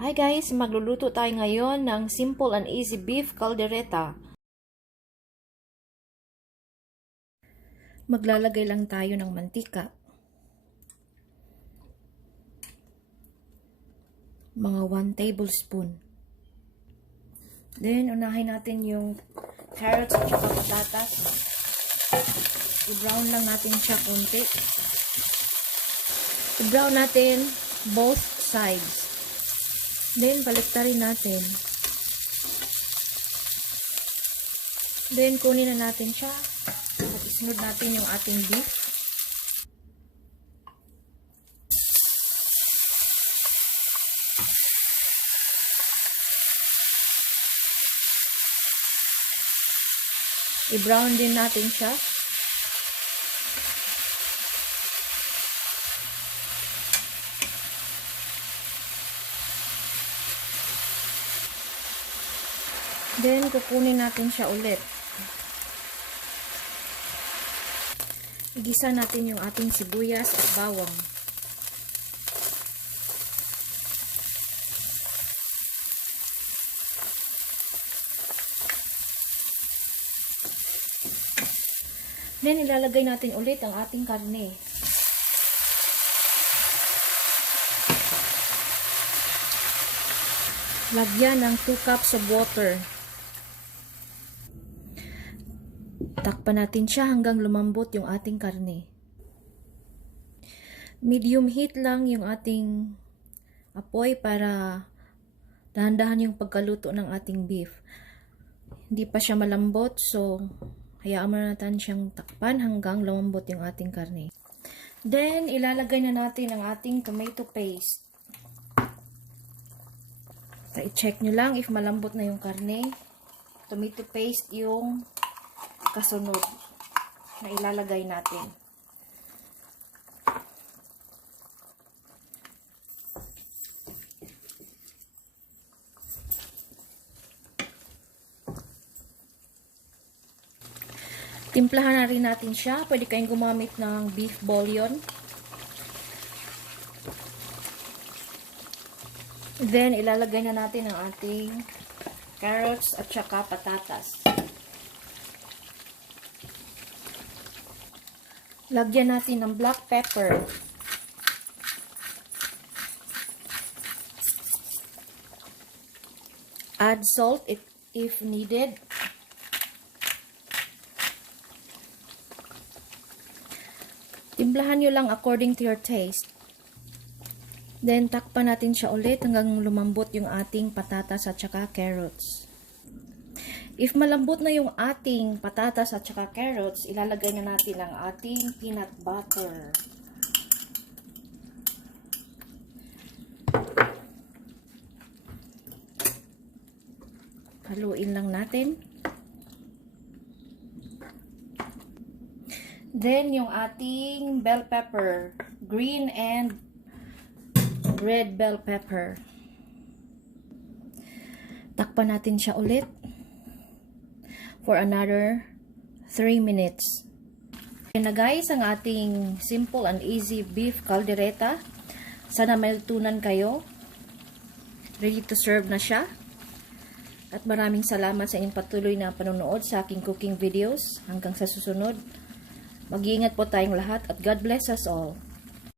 Hi guys, magluluto tayo ngayon ng simple and easy beef caldereta. Maglalagay lang tayo ng mantika. Mga 1 tablespoon. Then, unahin natin yung carrots at saka patatas. I-brown lang natin siya konti. I-brown natin both sides. Then, baliktarin natin. Then, kunin na natin siya. At isunod natin yung ating beef. I-brown din natin siya. Then, kukunin natin siya ulit. Igisa natin yung ating sibuyas at bawang. Then, ilalagay natin ulit ang ating karne. Lagyan ng 2 cups of water. Takpan natin siya hanggang lumambot yung ating karne. Medium heat lang yung ating apoy para dahan-dahan yung pagkaluto ng ating beef. Hindi pa siya malambot, so hayaan muna natin siyang takpan hanggang lumambot yung ating karne. Then, ilalagay na natin ang ating tomato paste. So, i-check nyo lang if malambot na yung karne. Tomato paste yung kasunod na ilalagay natin. Timplahan na rin natin siya. Pwede kayong gumamit ng beef bouillon. Then, ilalagay na natin ang ating carrots at saka patatas. Lagyan natin ng black pepper. Add salt if needed. Timplahan nyo lang according to your taste. Then, takpan natin siya ulit hanggang lumambot yung ating patatas at saka carrots. If malambot na yung ating patatas at saka carrots, ilalagay na natin ang ating peanut butter. Haluin lang natin. Then, yung ating bell pepper, green and red bell pepper. Takpan natin siya ulit for another 3 minutes. Yan na guys, ang ating simple and easy beef caldereta. Sana may tunan kayo. Ready to serve na siya. At maraming salamat sa inyong patuloy na panonood sa aking cooking videos. Hanggang sa susunod. Mag-iingat po tayong lahat at God bless us all.